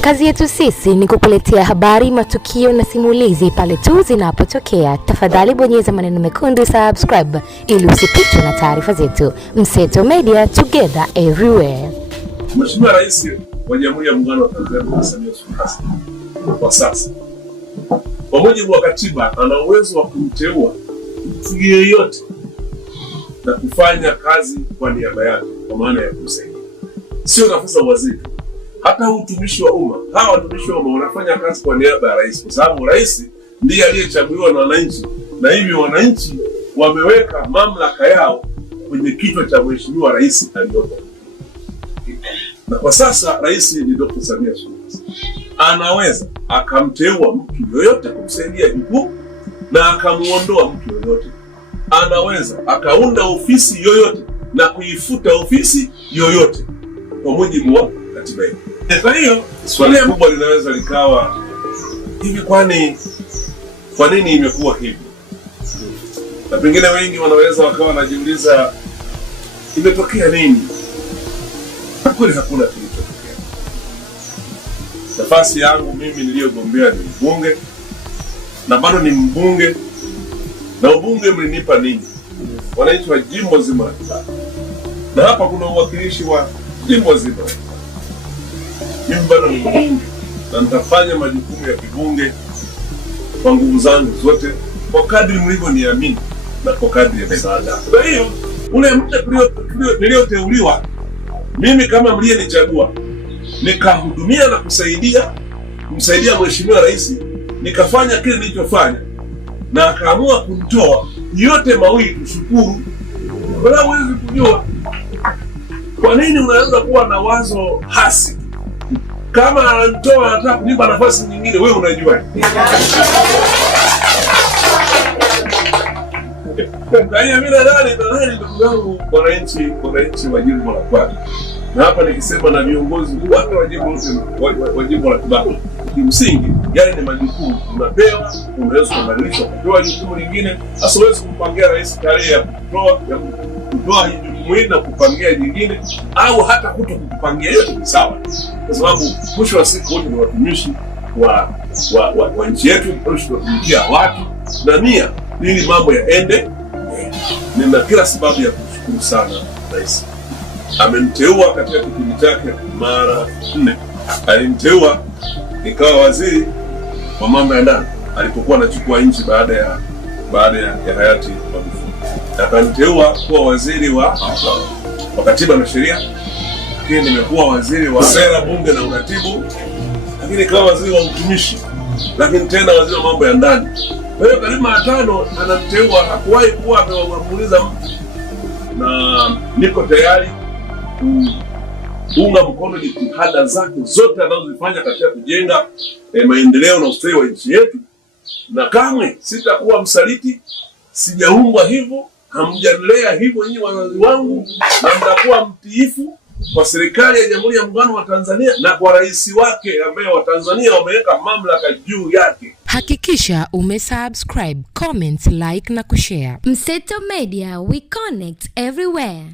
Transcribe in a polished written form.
Kazi yetu sisi ni kukuletea habari, matukio na simulizi pale tu zinapotokea. Tafadhali bonyeza maneno mekundu subscribe ili usipitwe na taarifa zetu. Mseto Media, together everywhere. Mheshimiwa Rais wa Jamhuri ya Muungano wa Tanzania Samia Suluhu Hassan kwa sasa, kwa mujibu wa katiba, ana uwezo wa kumteua mtu yeyote na kufanya kazi kwa niaba yake, kwa maana ya kumsaidia. Sio nafasi za waziri, hata utumishi wa umma. Hawa watumishi wa umma wanafanya kazi kwa niaba ya rais, kwa sababu rais ndiye aliyechaguliwa na wananchi, na hivyo wananchi wameweka mamlaka yao kwenye kichwa cha Mheshimiwa Rais aliyopo. Na kwa sasa rais ni Dr. Samia Suluhu Hassan. Anaweza akamteua mtu yoyote kumsaidia jukumu na akamuondoa mtu yoyote. Anaweza akaunda ofisi yoyote na kuifuta ofisi yoyote kwa mujibu wa katiba hii. Kwa hiyo swali kubwa linaweza likawa hivi, kwa nini imekuwa hivi? Na pengine wengi wanaweza wakawa wanajiuliza imetokea nini? Kweli hakuna kilichotokea. Nafasi yangu mimi niliyogombea ni mbunge na bado ni mbunge, na ubunge mlinipa nini? Wananchi wa jimbo zima la Kibaha, na hapa kuna uwakilishi wa jimbo zima la Kibaha. Mimi bado ni mbunge na nitafanya majukumu ya kibunge kwa nguvu zangu zote, kwa kadri mlivyoniamini na kwa kadri ya msaada. Kwa hiyo ule muda nilioteuliwa mimi kama mliyenichagua, nikahudumia na kumsaidia Mheshimiwa Rais, nikafanya kile nilichofanya, na akaamua kunitoa. Yote mawili tushukuru. Wala huwezi kujua kwa nini unaweza kuwa na wazo hasi. Kama anatoa anataka kunipa nafasi nyingine, wewe unajua. Kwa hiyo mimi nadhani ndugu yangu wananchi wa jimbo la Kibaha, na hapa nikisema na viongozi wote wa jimbo la Kibaha, kimsingi yale ni majukumu unapewa. Unaweza kubadilisha kutoa jukumu lingine, hasa huwezi kumpangia rais tarehe ya kutoa jukumu hili na kupangia jingine, au hata kutokupangia. Yote ni sawa, kwa sababu mwisho wa siku wote ni watumishi wa nchi yetu, tunatumikia watu na nia ili mambo yaende. Nina kila sababu ya kushukuru sana rais. Amemteua katika kipindi chake mara 4. Alimteua nikawa waziri wa mambo ya ndani alipokuwa anachukua nchi baada ya hayati Magufuli. Akaniteua kuwa waziri wa katiba na sheria, lakini nimekuwa waziri wa sera, bunge na uratibu, lakini nikawa waziri wa utumishi, lakini tena waziri wa mambo ya ndani. Kwa hiyo karibu mara 5 anamteua. Hakuwahi kuwa amewamuuliza mtu, na niko tayari kuunga mkono jitihada zake zote anazozifanya katika kujenga maendeleo na ustawi wa nchi yetu, na kamwe sitakuwa msaliti. Sijaumbwa hivyo, hamjanilea hivyo nyinyi wazazi wangu, na nitakuwa mtiifu kwa serikali ya Jamhuri ya Muungano wa Tanzania na kwa rais wake ambaye Watanzania wameweka mamlaka juu yake. Hakikisha umesubscribe, comment, like na kushare. Mseto Media, we connect everywhere.